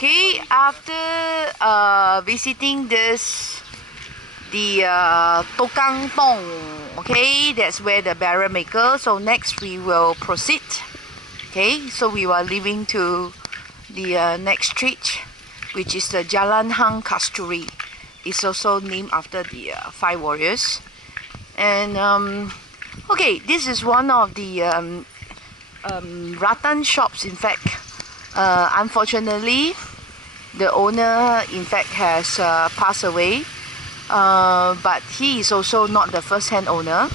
Okay, after visiting this, the Tokang Tong, okay, that's where the barrel maker. So next we will proceed. Okay, so we are leaving to the next street, which is the Jalan Hang Kasturi. It's also named after the 5 warriors. And okay, this is one of the rattan shops. In fact, unfortunately, the owner in fact has passed away, but he is also not the first-hand owner.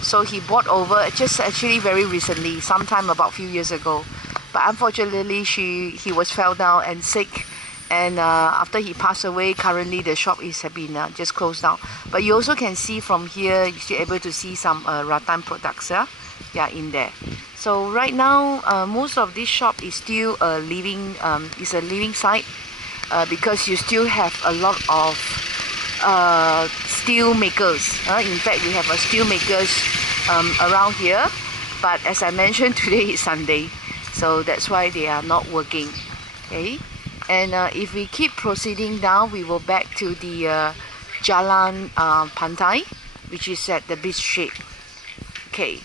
So he bought over just actually very recently, sometime about a few years ago. But unfortunately, he was fell down and sick, and after he passed away, currently the shop has been just closed down. But you also can see from here, you're still able to see some rattan products, in there. So right now, most of this shop is still a living site, because you still have a lot of steel makers. In fact, we have steel makers around here, but as I mentioned, today is Sunday, so that's why they are not working. Okay, and if we keep proceeding down, we will back to the Jalan Pantai, which is at the beach street. Okay,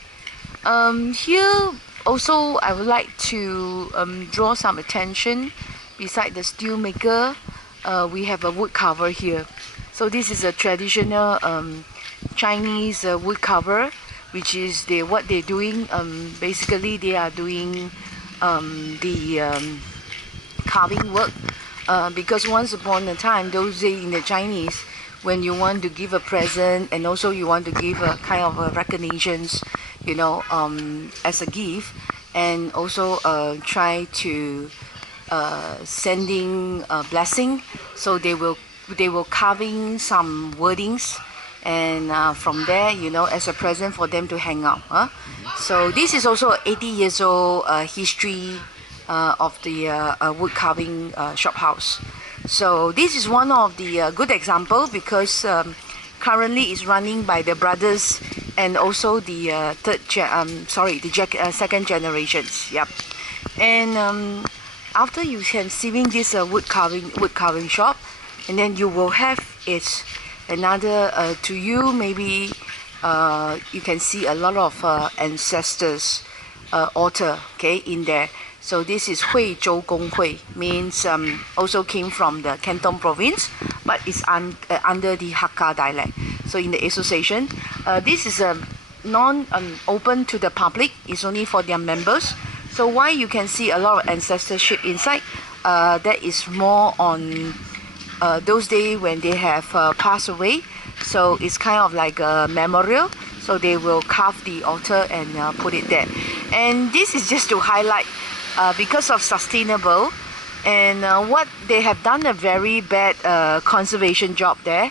here also I would like to draw some attention. Beside the steel maker, we have a wood carver here. So this is a traditional Chinese wood carver, which is what they're doing. Basically, they are doing the carving work, because once upon a time, those days in the Chinese, when you want to give a present and also you want to give a kind of a recognitions, as a gift, and also try to sending a blessing, so they will carving some wordings, and from there, as a present for them to hang out. So this is also 80 years old history of the wood carving shop house. So this is one of the good example, because currently it's running by the brothers and also the second generations. Yep. And after you can seeing this wood carving shop, and then you will have another to you, maybe you can see a lot of ancestors altar, okay, in there. So this is Hui Zhou Gong Hui, means also came from the Canton province, but it's under the Hakka dialect. So in the association, this is open to the public. It's only for their members. So why you can see a lot of ancestorship inside, that is more on those days when they have passed away. So it's kind of like a memorial. So they will carve the altar and put it there. And this is just to highlight, because of sustainable, and what they have done a very bad conservation job there,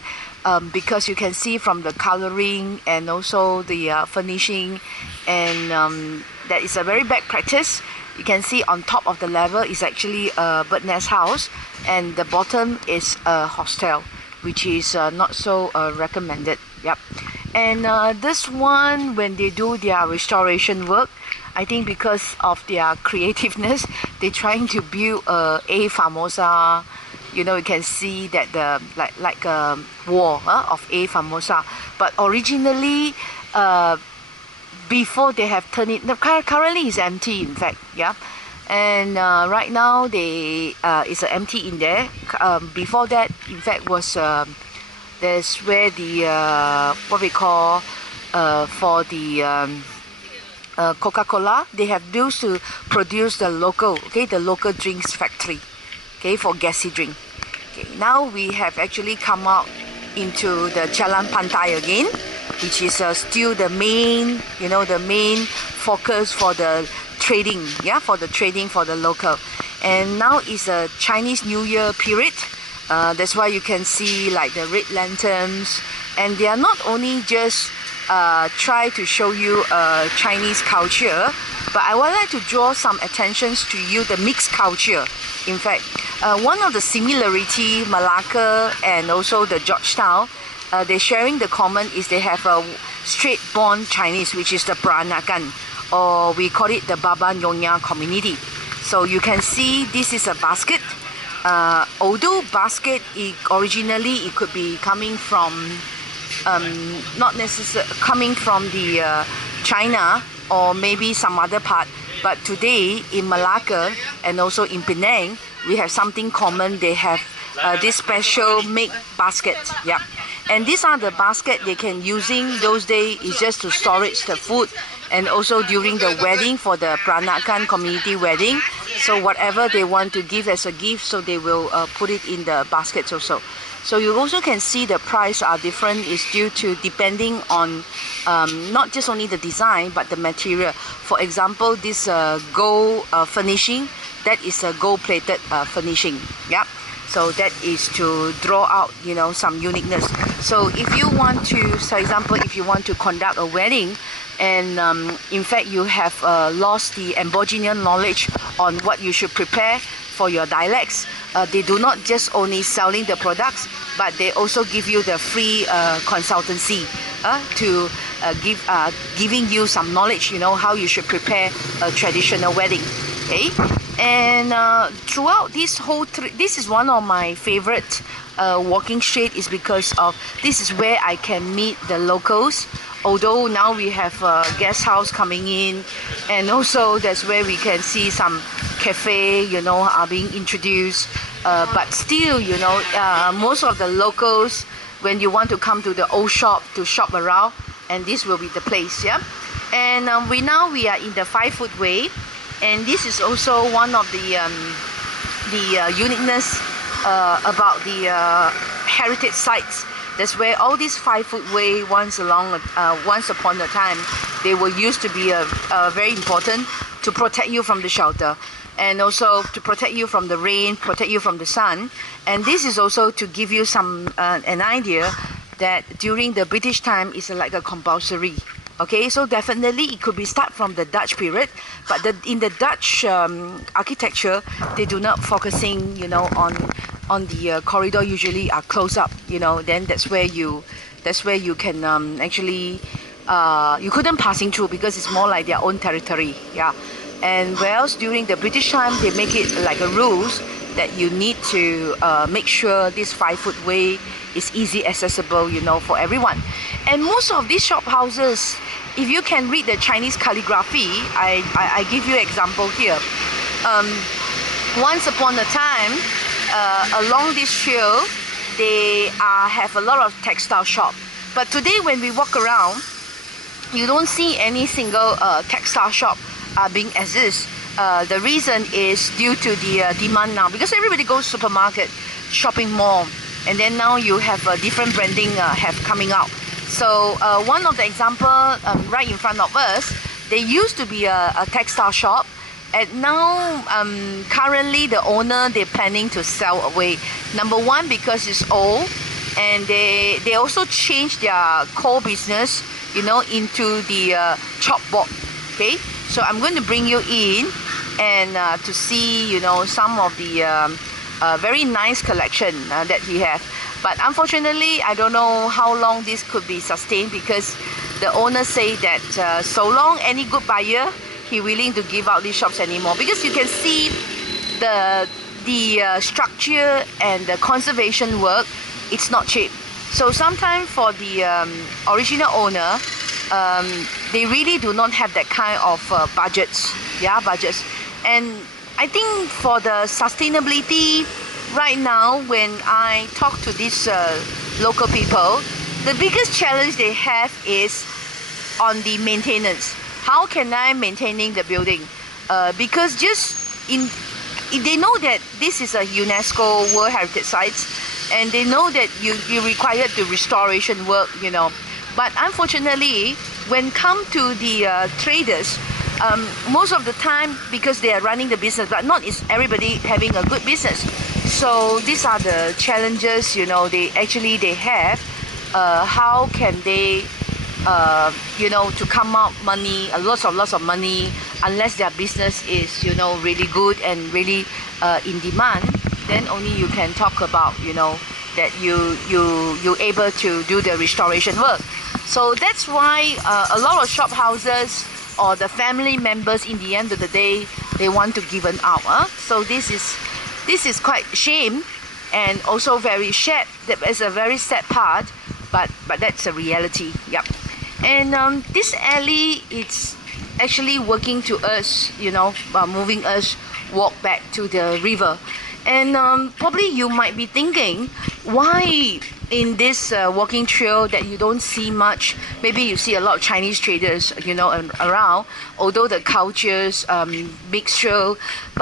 because you can see from the coloring and also the furnishing, and that is a very bad practice. You can see on top of the level is actually a bird nest house, and the bottom is a hostel, which is not so recommended. Yep. And this one, when they do their restoration work, I think because of their creativeness, they're trying to build a famosa. You can see that the like a wall of a famosa, but originally, before they have turned it, currently is empty, in fact. Yeah. And right now it's empty in there. Before that, in fact, was there's where the what we call for the Coca-Cola, they have used to produce the local drinks factory, okay, for gassy drink. Okay, now we have actually come out into the Jalan Pantai again, which is still the main, the main focus for the trading, for the local. And now is a Chinese New Year period. That's why you can see like the red lanterns, and they are not only just try to show you Chinese culture, but I would like to draw some attentions to you, the mixed culture. In fact, one of the similarity, Malacca and also the Georgetown, they're sharing the common is they have a straight-born Chinese, which is the Peranakan, or we call it the Baba Nyonya community. So you can see this is a basket although basket, originally it could be coming from not necessarily coming from the China or maybe some other part, but today in Malacca and also in Penang, we have something common. They have this special make basket. Yeah, and these are the basket they can using those days is just to storage the food, and also during the wedding for the Peranakan community wedding. So whatever they want to give as a gift, so they will put it in the baskets also. So you also can see the price are different is due to depending on not just only the design but the material. For example, this gold finishing, that is a gold plated finishing. Yep. So that is to draw out, you know, some uniqueness. So if you want to, for example, if you want to conduct a wedding and in fact you have lost the Ambogenian knowledge on what you should prepare for your dialects, they do not just only selling the products, but they also give you the free consultancy to giving you some knowledge, you know, how you should prepare a traditional wedding. Okay, and throughout this whole this is one of my favorite walking street, is because of this is where I can meet the locals. Although now we have a guest house coming in, and also that's where we can see some cafe, you know, are being introduced. But still, you know, most of the locals, when you want to come to the old shop to shop around, and this will be the place. Yeah, and we are in the 5 foot way, and this is also one of the uniqueness about the heritage sites. That's where all these 5 foot way once upon a time, they were used to be very important to protect you from the shelter, and also to protect you from the rain, protect you from the sun. And this is also to give you some an idea that during the British time is like a compulsory. Okay, so definitely it could be start from the Dutch period, but in the Dutch architecture, they do not focusing, you know, on the corridor usually are closed up, you know. Then that's where you can actually you couldn't passing through because it's more like their own territory. Yeah, and whereas during the British time, they make it like a rules that you need to make sure this 5 foot way is easy accessible, you know, for everyone. And most of these shop houses, if you can read the Chinese calligraphy, I give you example here. Once upon a time, along this trail, they have a lot of textile shop. But today when we walk around, you don't see any single textile shop being exist. The reason is due to the demand now, because everybody goes supermarket, shopping mall, and then now you have a different branding have coming out. So one of the example right in front of us, there used to be a textile shop, and now currently the owner, they're planning to sell away. Number one, because it's old, and they also changed their core business, you know, into the chopboard. Okay, so I'm going to bring you in and to see, you know, some of the very nice collection that we have. But unfortunately, I don't know how long this could be sustained, because the owner say that so long any good buyer, he willing to give out these shops anymore, because you can see the structure and the conservation work, it's not cheap. So sometimes for the original owner, they really do not have that kind of budgets. And I think for the sustainability right now, when I talk to these local people, the biggest challenge they have is on the maintenance. How can I maintaining the building? Because they know that this is a UNESCO World Heritage Site, and they know that you require the restoration work, you know. But unfortunately, when come to the traders, most of the time, because they are running the business, but not is everybody having a good business. So these are the challenges, you know, they have. How can they, you know, to come out money, lots of money, unless their business is, you know, really good and really in demand, then only you can talk about, you know, that you're able to do the restoration work. So that's why a lot of shop houses or the family members, in the end of the day, they want to give it out. So this is This is quite shame and also very sad. That is a very sad part, but that's a reality. Yep. And this alley, it's actually working to us, you know, moving us walk back to the river. And probably you might be thinking, why in this walking trail that you don't see much? Maybe you see a lot of Chinese traders, you know, around, although the cultures mixture, but